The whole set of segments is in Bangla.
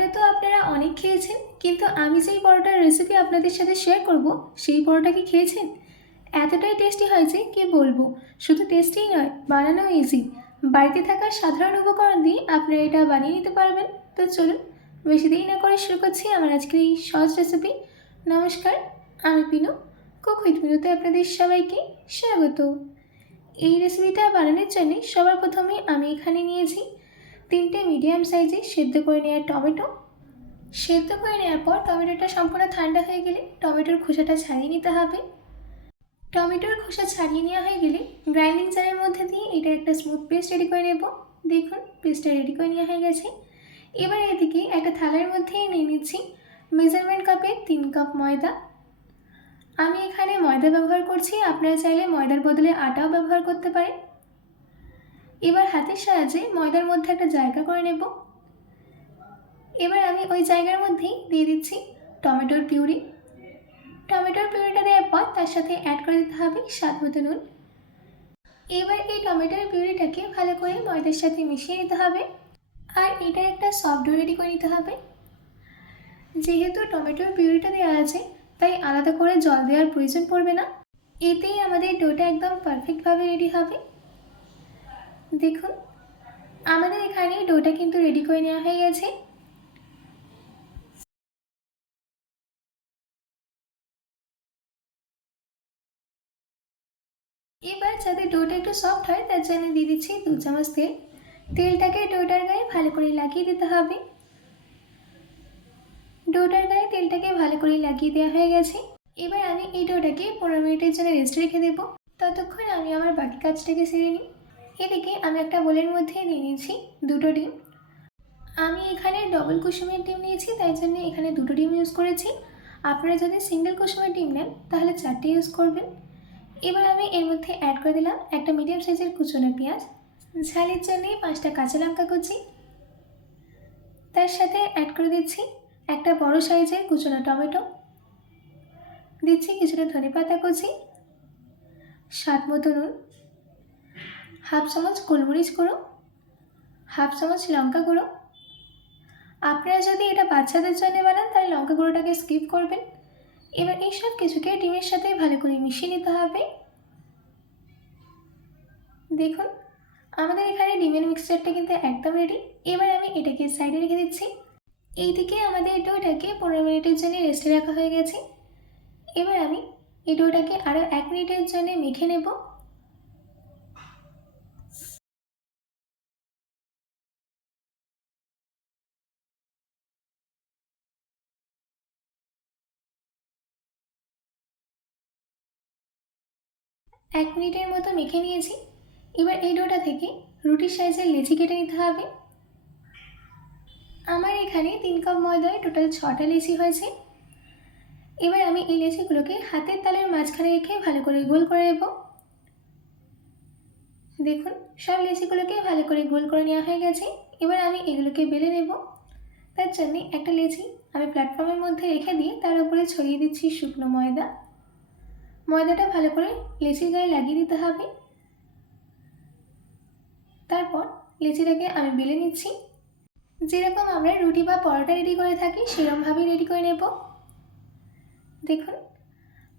পরোটা তো আপনারা অনেক খেয়েছেন, কিন্তু আমি যেই পরোটার রেসিপি আপনাদের সাথে শেয়ার করব, সেই পরোটা কি খেয়েছেন? এতটাই টেস্টি হয় যে কি বলবো। শুধু টেস্টিই নয়, বানানো ইজি। বাড়িতে থাকা সাধারণ উপকরণ দিয়ে আপনারা এটা বানিয়ে নিতে পারবেন। তো চলুন, বেশি দেরি না করে শুরু করছি আমার আজকের এই সহজ রেসিপি। নমস্কার, আমি পিনু। কুক উইথ পিনুতে আপনাদের সবাইকে স্বাগত। এই রেসিপিটা বানানোর জন্য সবার প্রথমে আমি এখানে নিয়েছি 3টে মিডিয়াম সাইজে সেদ্ধ করে নেওয়া টমেটো। সেদ্ধ করে নেওয়ার পর টমেটোটা সম্পূর্ণ ঠান্ডা হয়ে গেলে টমেটোর খোসাটা ছাড়িয়ে নিতে হবে। টমেটোর খোসা ছাড়িয়ে নেওয়া হয়ে গেলে গ্রাইন্ডিং জারের মধ্যে দিয়ে এটার একটা স্মুথ পেস্ট রেডি করে নেব। দেখুন, পেস্টটা রেডি করে নেওয়া হয়ে গেছে। এবার এদিকে একটা থালার মধ্যে নিয়ে নিচ্ছি মেজারমেন্ট কাপে 3 কাপ ময়দা। আমি এখানে ময়দা ব্যবহার করছি, আপনারা চাইলে ময়দার বদলে আটাও ব্যবহার করতে পারেন। এবার হাতের সাহায্যে ময়দার মধ্যে একটা জায়গা করে নেব। এবার আমি ওই জায়গার মধ্যেই দিয়ে দিচ্ছি টমেটোর পিউরি। টমেটোর পিউরিটা দেওয়ার পর তার সাথে অ্যাড করে দিতে হবে স্বাদ মতো নুন। এবার এই টমেটোর পিউরিটাকে ভালো করে ময়দার সাথে মিশিয়ে নিতে হবে, আর এটা একটা সফট ডো রেডি করে নিতে হবে। যেহেতু টমেটোর পিউরিটা দেওয়া আছে, তাই আলাদা করে জল দেওয়ার প্রয়োজন পড়বে না। এতেই আমাদের ডোটা একদম পারফেক্টভাবে রেডি হবে। দেখুন, আমাদের এখানে ডোটা কিন্তু রেডি করে নেওয়া হয়ে গেছে। এবার যাতে ডোটা একটু সফট হয় তার জন্য দিয়ে দিচ্ছি 2 চামচ তেল। তেলটাকে ডোটার গায়ে ভালো করে লাগিয়ে দিতে হবে। ডোটার গায়ে তেলটাকে ভালো করে লাগিয়ে দেওয়া হয়ে গেছে। এবার আমি এই ডোটাকে 15 মিনিটের জন্য রেস্ট রেখে দেবো। ততক্ষণ আমি আমার বাকি কাজটাকে সেরে নিই। এদিকে আমি একটা বোলের মধ্যে নিয়ে নিয়েছি 2টো ডিম। আমি এখানে ডবল কুসুমের ডিম নিয়েছি, তাই জন্য এখানে 2টো ডিম ইউজ করেছি। আপনারা যদি সিঙ্গেল কুসুমের ডিম নেন তাহলে 4টে ইউজ করবেন। এবার আমি এর মধ্যে অ্যাড করে দিলাম একটা মিডিয়াম সাইজের কুচনো পেঁয়াজ, ঝালের জন্য 5টা কাঁচা লঙ্কা কুচি। তার সাথে অ্যাড করে দিচ্ছি একটা বড় সাইজের কুচনো টমেটো, দিচ্ছি কিছুটা ধনেপাতা কুচি, স্বাদ মতো নুন, হাফ চামচ গোলমরিচ গুঁড়ো, হাফ চামচ লঙ্কা গুঁড়ো। আপনারা যদি এটা বাচ্চাদের জন্য বানান তাহলে লঙ্কা গুঁড়োটাকে স্কিপ করবেন। এবার এই সব কিছুকে ডিমের সাথে ভালো করে মিশিয়ে নিতে হবে। দেখুন, আমাদের এখানে ডিমের মিক্সচারটা কিন্তু একদম রেডি। এবার আমি এটাকে সাইডে রেখে দিচ্ছি। এইদিকে আমাদের ডোটাকে 15 মিনিটের জন্য রেস্টে রাখা হয়ে গেছে। এবার আমি এই ডোটাকে আরও 1 মিনিটের জন্য মেখে নেব। এক মিনিটের মতো মেখে নিয়েছি। এবার এই ডোটা থেকে রুটির সাইজের লেচি কেটে নিতে হবে। আমার এখানে 3 কাপ ময়দায় টোটাল 6টা লেচি হয়েছে। এবার আমি এই লেচিগুলোকে হাতের তালের মাঝখানে রেখে ভালো করে গোল করে নেব। দেখুন, সব লেচিগুলোকে ভালো করে গোল করে নেওয়া হয়ে গেছে। এবার আমি এগুলোকে বেলে নেব। তার জন্য একটা লেচি আমি প্ল্যাটফর্মের মধ্যে রেখে দিয়ে তার উপরে ছড়িয়ে দিচ্ছি শুকনো ময়দা। ময়দাটা ভালো করে লেচির গায়ে লাগিয়ে দিতে হবে। তারপর লেচিটাকে আমি বেলে নিচ্ছি। যেরকম আমরা রুটি বা পরোটা রেডি করে থাকি সেরকমভাবেই রেডি করে নেব। দেখুন,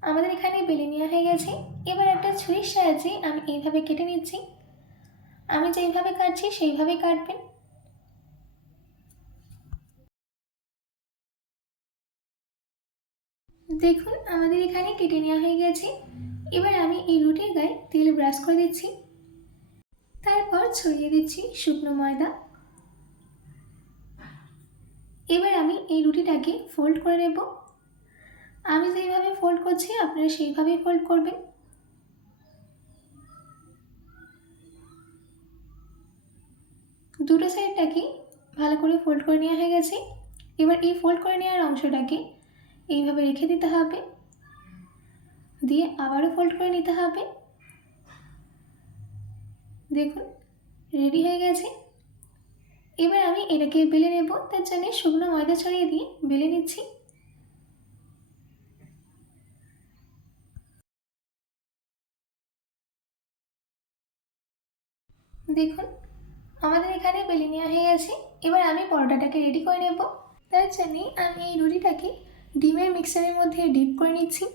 আমাদের এখানে বেলে নেওয়া হয়ে গেছে। এবার একটা ছুরির সাহায্যে আমি এইভাবে কেটে নিচ্ছি। আমি যেইভাবে কাটছি সেইভাবেই কাটবেন। দেখুন, আমাদের এখানে কেটে নেওয়া হয়ে গেছে। এবার আমি এই রুটির গায়ে তেল ব্রাশ করে দিচ্ছি, তারপর ছড়িয়ে দিচ্ছি শুকনো ময়দা। এবার আমি এই রুটিটাকে ফোল্ড করে নেব। আমি যেইভাবে ফোল্ড করছি আপনারা সেইভাবেই ফোল্ড করবেন। দুটো সাইডটাকে ভালো করে ফোল্ড করে নেওয়া হয়ে গেছে। এবার এই ফোল্ড করে নেওয়ার অংশটাকে এইভাবে রেখে দিতে হবে, দিয়ে আবারও ফোল্ড করে নিতে হবে। দেখুন, রেডি হয়ে গেছে। এবার আমি এটাকে বেলে নেব। তার জন্য শুকনো ময়দা ছড়িয়ে দিয়ে বেলে নিচ্ছি। দেখুন, আমাদের এখানে বেলে নেওয়া হয়ে গেছে। এবার আমি পরোটাটাকে রেডি করে নেব। তার জন্যে আমি এই রুটিটাকে ডিমের মিক্সারের মধ্যে ডিপ করে নিচ্ছি।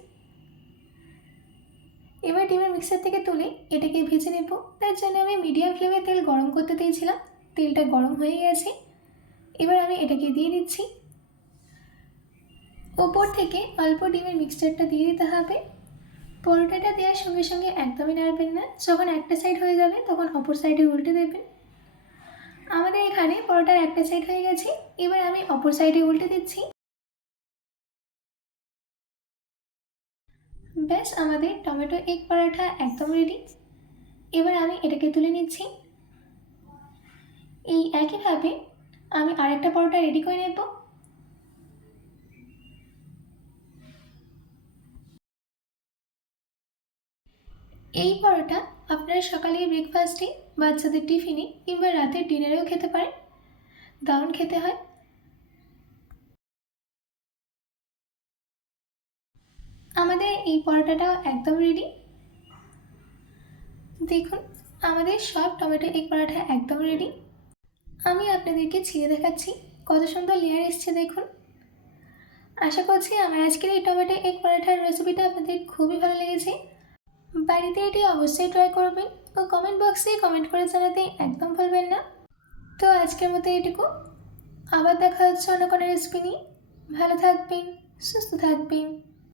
এবার ডিমের মিক্সার থেকে তুলে এটাকে ভেজে নেব। তার জন্য আমি মিডিয়াম ফ্লেমে তেল গরম করতে দিয়েছিলাম, তেলটা গরম হয়ে গেছে। এবার আমি এটাকে দিয়ে দিচ্ছি। ওপর থেকে অল্প ডিমের মিক্সচারটা দিয়ে দিতে হবে। পরোটাটা দেওয়ার সঙ্গে সঙ্গে একদমই নাড়বেন না, যখন একটা সাইড হয়ে যাবে তখন অপর সাইডে উল্টে দেবেন। আমাদের এখানে পরোটার একটা সাইড হয়ে গেছে, এবার আমি অপর সাইডে উল্টে দিচ্ছি। ব্যাস, আমাদের টমেটো এগ পরোটা একদম রেডি। এবার আমি এটাকে তুলে নিচ্ছি। এই একইভাবে আমি আরেকটা পরোটা রেডি করে নেব। এই পরোটা আপনারা সকালে ব্রেকফাস্টে, বাচ্চাদের টিফিনে কিংবা রাতের ডিনারেও খেতে পারেন, দারুণ খেতে হয়। আমাদের এই পরোটাটাও একদম রেডি। দেখুন, আমাদের সব টমেটো এগ পরোটা একদম রেডি। আমি আপনাদেরকে ছিঁড়ে দেখাচ্ছি কত সুন্দর লেয়ার এসছে দেখুন। আশা করছি আমার আজকের এই টমেটো এগ পরোটার রেসিপিটা আপনাদের খুবই ভালো লেগেছে। বাড়িতে এটি অবশ্যই ট্রাই করবেন ও কমেন্ট বক্সে কমেন্ট করে জানাতে একদম ভুলবেন না। তো আজকের মতো এটুকু, আবার দেখা হচ্ছে অন্য কোনো রেসিপি নিয়ে। ভালো থাকবেন, সুস্থ থাকবেন।